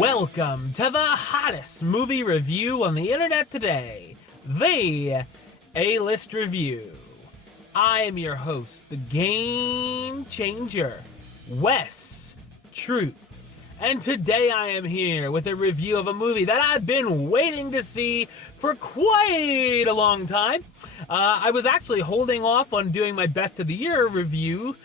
Welcome to the hottest movie review on the internet today, the A-List Review. I am your host, the Game Changer, Wes Troop. And today I am here with a review of a movie that I've been waiting to see for quite a long time. I was actually holding off on doing my Best of the Year review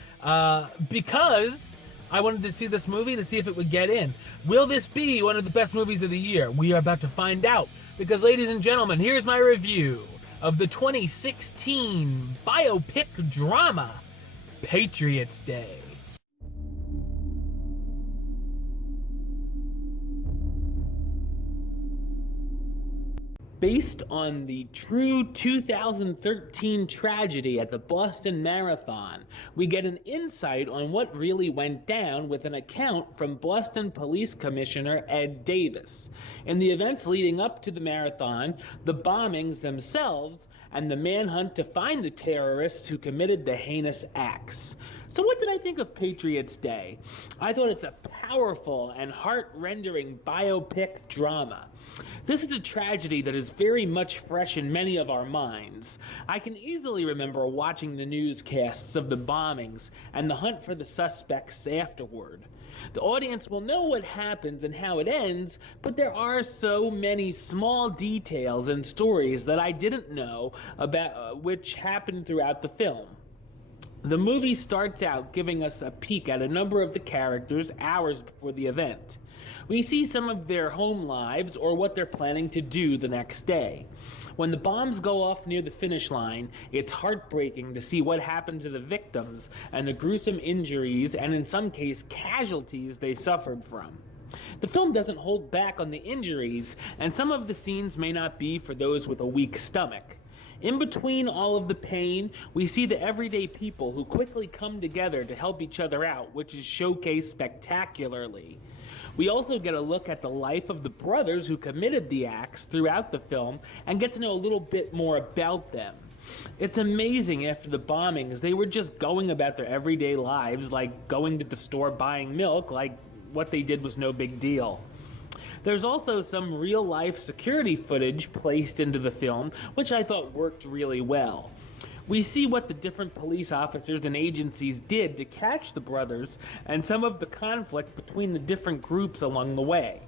because I wanted to see this movie to see if it would get in. Will this be one of the best movies of the year? We are about to find out. Because, ladies and gentlemen, here's my review of the 2016 biopic drama, Patriots Day. Based on the true 2013 tragedy at the Boston Marathon, we get an insight on what really went down with an account from Boston Police Commissioner Ed Davis. In the events leading up to the marathon, the bombings themselves, and the manhunt to find the terrorists who committed the heinous acts. So what did I think of Patriots Day? I thought it's a powerful and heart-rendering biopic drama. This is a tragedy that is very much fresh in many of our minds. I can easily remember watching the newscasts of the bombings and the hunt for the suspects afterward. The audience will know what happens and how it ends, but there are so many small details and stories that I didn't know about which happened throughout the film. The movie starts out giving us a peek at a number of the characters hours before the event. We see some of their home lives or what they're planning to do the next day. When the bombs go off near the finish line, it's heartbreaking to see what happened to the victims and the gruesome injuries and in some cases casualties they suffered from. The film doesn't hold back on the injuries, and some of the scenes may not be for those with a weak stomach. In between all of the pain, we see the everyday people who quickly come together to help each other out, which is showcased spectacularly. We also get a look at the life of the brothers who committed the acts throughout the film and get to know a little bit more about them. It's amazing after the bombings, they were just going about their everyday lives, like going to the store buying milk, like what they did was no big deal. There's also some real-life security footage placed into the film, which I thought worked really well. We see what the different police officers and agencies did to catch the brothers and some of the conflict between the different groups along the way.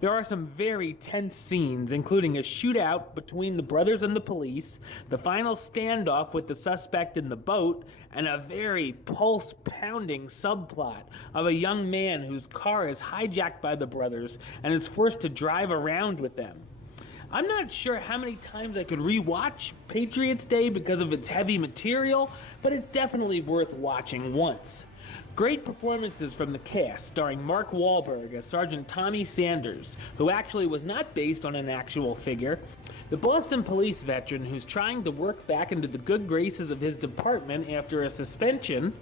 There are some very tense scenes, including a shootout between the brothers and the police, the final standoff with the suspect in the boat, and a very pulse-pounding subplot of a young man whose car is hijacked by the brothers and is forced to drive around with them. I'm not sure how many times I could rewatch Patriots Day because of its heavy material, but it's definitely worth watching once. Great performances from the cast, starring Mark Wahlberg as Sergeant Tommy Sanders, who actually was not based on an actual figure, the Boston police veteran who's trying to work back into the good graces of his department after a suspension,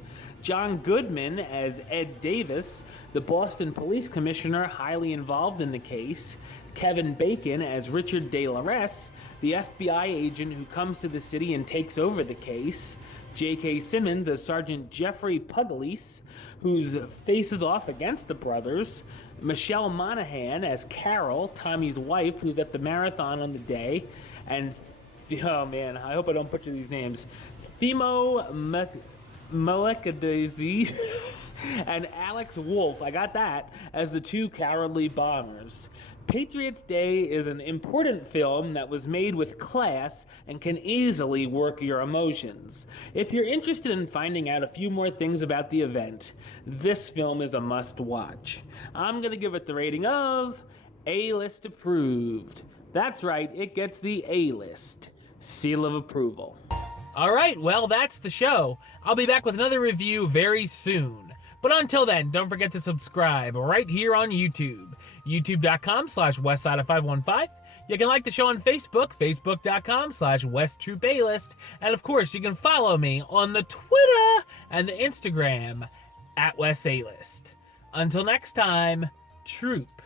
John Goodman as Ed Davis, the Boston police commissioner highly involved in the case, Kevin Bacon as Richard De La Ress, the FBI agent who comes to the city and takes over the case, J.K. Simmons as Sergeant Jeffrey Pugliese, who faces off against the brothers, Michelle Monaghan as Carol, Tommy's wife, who's at the marathon on the day, and, oh man, I hope I don't butcher these names, Fimo Melekadezi and Alex Wolff, I got that, as the two cowardly bombers. Patriots Day is an important film that was made with class and can easily work your emotions. If you're interested in finding out a few more things about the event, this film is a must-watch. I'm going to give it the rating of A-List approved. That's right, it gets the A-List seal of approval. All right, well, that's the show. I'll be back with another review very soon. But until then, don't forget to subscribe right here on YouTube. YouTube.com/Westside515. You can like the show on Facebook, Facebook.com/WestTroopAlist. And of course, you can follow me on the Twitter and the Instagram @WesAlist. Until next time, Troop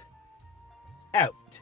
out.